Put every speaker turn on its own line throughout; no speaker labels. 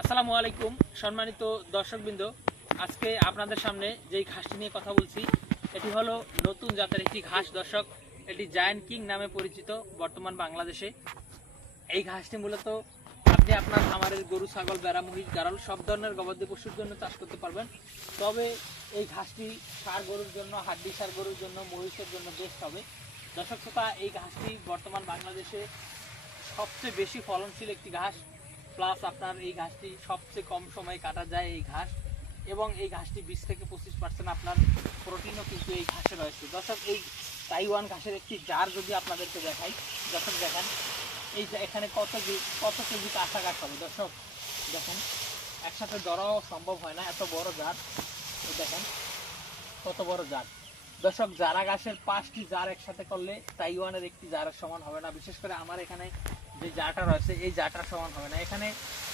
আসসালামু আলাইকুম, সম্মানিত দর্শকবৃন্দ। আজকে আপনাদের সামনে যেই ঘাসটি নিয়ে কথা বলছি, এটি হলো নতুন জাতের একটি ঘাস, দর্শক। এটি জায়ান্ট কিং নামে পরিচিত, বর্তমান বাংলাদেশে। এই ঘাসটি মূলত আপনি আপনার খামারের গরু, ছাগল বেড়া মহিষ, গারল, সব ধরনের গবাদি পশুর জন্য চাষ করতে পারবেন। তবে এই ঘাসটি সার গরুর জন্য, হাড্ডি সার গরুর জন্য, মহিষের জন্য বেস্ট হবে। দর্শক শ্রোতা, এই ঘাসটি বর্তমান বাংলাদেশে সবচেয়ে বেশি ফলনশীল একটি ঘাস। প্লাস আপনার এই ঘাসটি সবচেয়ে কম সময়ে কাটা যায় এই ঘাস। এবং এই ঘাসটি বিশ থেকে পঁচিশ পার্সেন্ট আপনার প্রোটিনও কিন্তু এই ঘাসে রয়েছে। দর্শক, এই তাইওয়ান ঘাসের একটি জার যদি আপনাদেরকে দেখাই, দর্শক দেখেন, এই যে এখানে কত কত কেজি কাঁচা ঘাস হবে? দর্শক, দেখেন, একসাথে ধরাও সম্ভব হয় না, এত বড় জার দেখেন, কত বড় জার দর্শক জারা গাছের পাঁচটি জার একসাথে করলে তাইওয়ানের একটি জারের সমান হবে না। বিশেষ করে আমার এখানে যে জারটা রয়েছে এই জারটার সমান হবে না। এখানে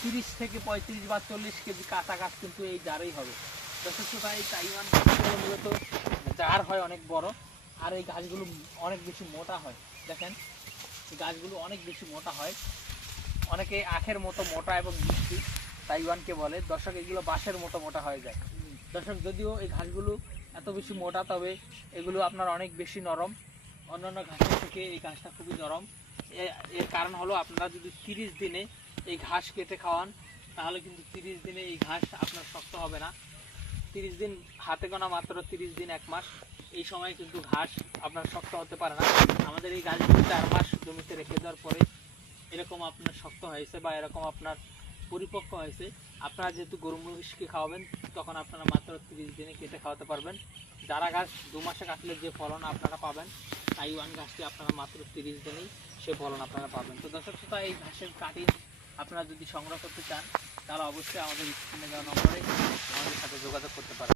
তিরিশ থেকে পঁয়ত্রিশ বা চল্লিশ কেজি কাঁচা গাছ কিন্তু এই জারেই হবে। শ্রোতা, এই তাইওয়ান মূলত জার হয় অনেক বড় আর এই গাছগুলো অনেক বেশি মোটা হয়। দেখেন গাছগুলো অনেক বেশি মোটা হয়। অনেকে আখের মতো মোটা এবং মিষ্টি তাইওয়ানকে বলে। দর্শক এগুলো বাঁশের মতো মোটা হয়ে যায়। দর্শক যদিও এই ঘাসগুলো এত বেশি মোটা তবে এগুলো আপনার অনেক বেশি নরম। অন্যান্য ঘাসের থেকে এই ঘাসটা খুবই নরম। এর কারণ হলো আপনারা যদি তিরিশ দিনে এই ঘাস কেটে খাওয়ান, তাহলে কিন্তু তিরিশ দিনে এই ঘাস আপনার শক্ত হবে না। তিরিশ দিন হাতে গোনা মাত্র তিরিশ দিন এক মাস। এই সময় কিন্তু ঘাস আপনার শক্ত হতে পারে না। আমাদের এই গাছগুলো চার মাস জমিতে রেখে দেওয়ার পরে এরকম আপনার শক্ত হয়েছে বা এরকম আপনার পরিপক্ক হয়েছে। আপনারা যেহেতু গরু মহিষকে খাওয়াবেন, তখন আপনারা মাত্র তিরিশ দিনে কেটে খাওয়াতে পারবেন। যারা গাছ দু মাসে কাটলে যে ফলন আপনারা পাবেন তাইওয়ান গাছটি আপনারা মাত্র তিরিশ দিনেই সে ফলন আপনারা পাবেন। তো দর্শক শ্রোতা, এই ঘাসের কাটিং আপনারা যদি সংগ্রহ করতে চান, তাহলে অবশ্যই আমাদের স্ক্রিনে দেওয়া নম্বরে